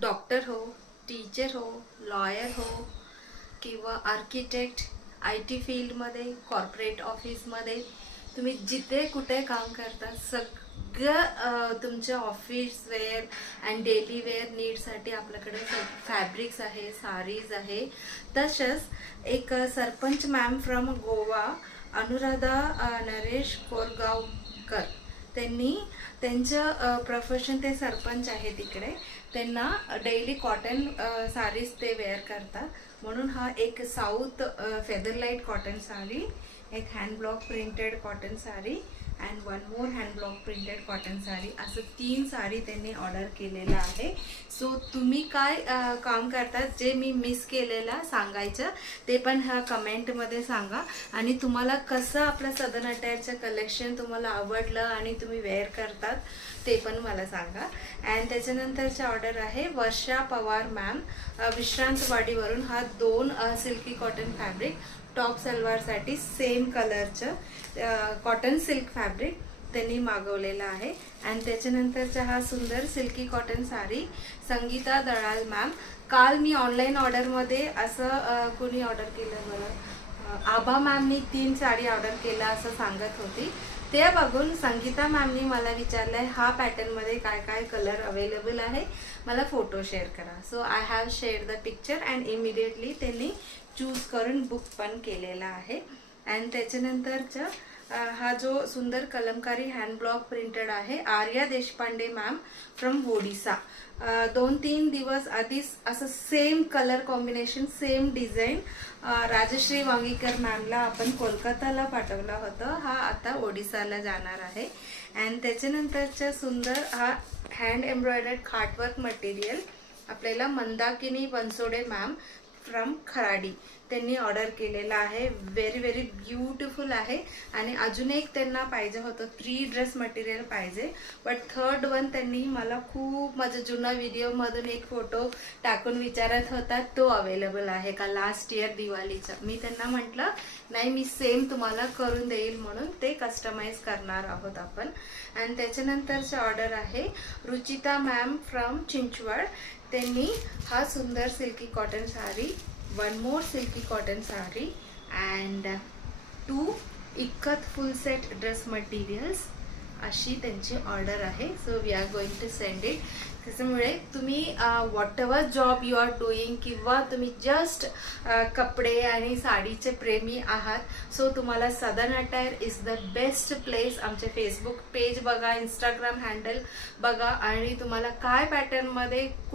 Doctor हो, teacher हो, lawyer हो किंवा आर्किटेक्ट, IT फील्डमध्ये, कॉर्पोरेट ऑफिसमध्ये तुम्ही जिथे कुठे काम करता सगळं तुमच्या office wear and daily wear नीडसाठी आपल्याकडे फॅब्रिक्स आहे, साडीज आहे. तसंच एक सरपंच मॅम फ्रॉम गोवा, अनुराधा नरेश कोरगावकर, त्यांनी त्यांचं प्रोफेशन ते सरपंच आहे तिकडे. त्यांना डेली कॉटन साडीज ते वेअर करतात. म्हणून हा एक साऊथ फेदरलाइट कॉटन साडी, एक hand block printed cotton sari and one more hand block printed cotton sari, असं 3 साडी त्यांनी ऑर्डर केलेलं आहे. सो तुम्ही काय काम करतात जे मी मिस केलेलं सांगायचं ते पण ह्या कमेंटमध्ये सांगा. आणि तुम्हाला कसं आपलं सदन अटायरचं कलेक्शन तुम्हाला आवडलं आणि तुम्ही वेअर करतात ते पण मला सांगा. अँड त्याच्यानंतरचा ऑर्डर आहे वर्षा पवार मॅम, विश्रांतवाडीवरून. हा 2 सिल्की कॉटन फॅब्रिक टॉप सलवारसाठी सेम कलरचं कॉटन सिल्क फॅब्रिक त्यांनी मागवलेला आहे. आणि त्याच्यानंतरचा हा सुंदर silky cotton sari Sangeeta Dalal ma'am. काल मी ऑनलाईन ऑर्डरमध्ये असं कोणी ऑर्डर केलं बरं, आभा मॅमनी 3 साडी ऑर्डर केला असं सांगत होती. ते बघून संगीता मॅमनी मला विचारलंय हा पॅटर्नमध्ये काय काय कलर अवेलेबल आहे, मला फोटो शेअर करा. So I have share the picture and immediately त्यांनी चूज करून बुक पण केलेला आहे. अँड त्याच्यानंतरचा हा जो सुंदर कलमकारी हँड ब्लॉक प्रिंटेड आहे, आर्या देशपांडे मॅम फ्रॉम ओडिसा. 2-3 दिवस आधीच असं same colour combination, same design Rajshree Wangikar मॅमला आपण कोलकाताला पाठवला होता. हा आता ओडिसाला जाणार आहे. अँड त्याच्यानंतरचा सुंदर हा हँड एम्ब्रॉयडर्ड खाटवर्क मटेरियल आपल्याला मंदाकिनी बनसोडे मॅम फ्रॉम खराडी त्यांनी ऑर्डर केलेला आहे. व्हेरी व्हेरी ब्युटिफुल आहे. आणि अजून एक त्यांना पाहिजे होतं 3 ड्रेस मटेरियल पाहिजे, बट 3rd वन त्यांनी मला खूप माझ्या जुना व्हिडिओमधून एक फोटो टाकून विचारत होता तो अवेलेबल आहे का लास्ट इयर दिवाळीचा. मी त्यांना म्हटलं नाही, मी सेम तुम्हाला करून देईल, म्हणून ते कस्टमाइज करणार आहोत आपण. आणि त्याच्यानंतरचं ऑर्डर आहे रुचिता मॅम फ्रॉम चिंचवड. त्यांनी हा सुंदर silky cotton sari, one more silky cotton sari and 2 ikat full set dress materials अशी त्यांची ऑर्डर आहे. So we are going to send it. त्याच्यामुळे तुम्ही whatever job you are doing किंवा तुम्ही जस्ट कपडे आणि साडीचे प्रेमी आहात, सो तुम्हाला Sadan attire is the best place. आमचे फेसबुक पेज बघा, इंस्टाग्राम हँडल बघा आणि तुम्हाला काय पॅटर्नमध्ये